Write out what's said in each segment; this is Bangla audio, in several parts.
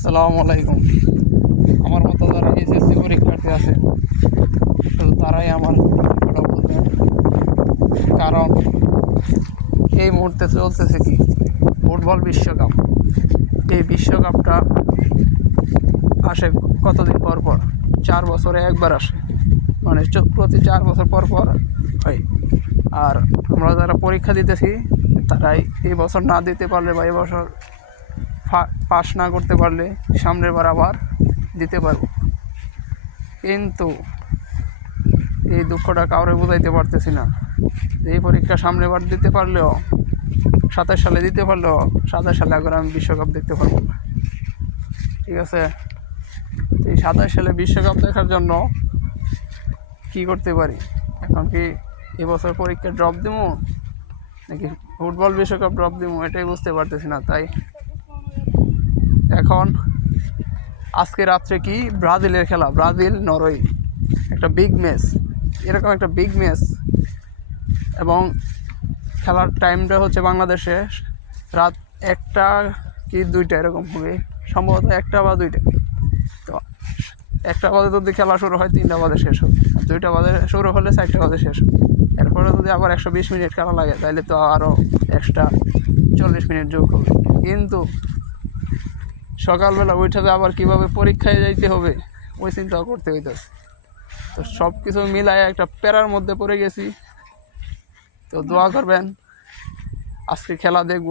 আসসালামু আলাইকুম। আমার মতো যারা এসএসসি পরীক্ষার্থী আছে শুধু তারাই আমার কথা বলবেন, কারণ এই মুহূর্তে চলতেছে কি ফুটবল বিশ্বকাপ। এই বিশ্বকাপটা আসে কতদিন পর পর, 4 বছরে একবার আসে, মানে প্রতি 4 বছর পর পর হয়। আর আমরা যারা পরীক্ষা দিতেছি তারাই এই বছর না দিতে পারলে বা এবছর পাস না করতে পারলে সামনের বার আবার দিতে পারবো। কিন্তু এই দুঃখটা কাউরে বোঝাইতে পারতেছি না। এই পরীক্ষা সামনের বার দিতে পারলেও 27 সালে দিতে পারলেও 27 সালে আগে আমি বিশ্বকাপ দেখতে পারবো না। ঠিক আছে, এই 27 সালে বিশ্বকাপ দেখার জন্য কি করতে পারি? এখন কি এবছর পরীক্ষা ড্রপ দেবো নাকি ফুটবল বিশ্বকাপ ড্রপ দেবো, এটাই বুঝতে পারতেছি না। তাই এখন আজকে রাত্রে কি ব্রাজিলের খেলা, ব্রাজিল নরওয়ে, একটা বিগ ম্যাচ, এরকম একটা বিগ ম্যাচ, এবং খেলার টাইমটা হচ্ছে বাংলাদেশে রাত 1টা কি 2টা এরকম হবে, সম্ভবত 1টা বা 2টা। তো 1টা বাজে যদি খেলা শুরু হয় 3টা বাজে শেষ হবে, 2টা বাজে শুরু হলে 4টা বাজে শেষ হবে। এরপরে যদি আবার 120 মিনিট খেলা লাগে তাহলে তো আরও এক্সট্রা 40 মিনিট যোগ হবে। কিন্তু সকালবেলা উঠে আবার কীভাবে পরীক্ষায় যাইতে হবে ওই চিন্তাও করতে হইতেছে। তো সব কিছু মিলায় একটা প্যারার মধ্যে পড়ে গেছি। তো দোয়া করবেন, আজকে খেলা দেখব,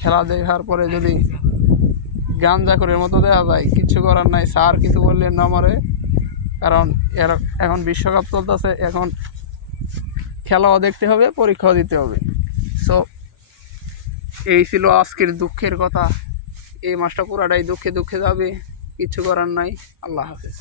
খেলা দেখার পরে যদি গাঞ্জাখোরের মতো দেওয়া যায় কিছু করার নাই, স্যার কিছু বললেন না আমারে, কারণ এখন বিশ্বকাপ চলতেছে, এখন খেলাও দেখতে হবে, পরীক্ষাও দিতে হবে। সো এই ছিল আজকের দুঃখের কথা। এই মাসটা পুরাটাই দুঃখে দুঃখে যাবে, কিছু করার নাই। আল্লাহ হাফেজ।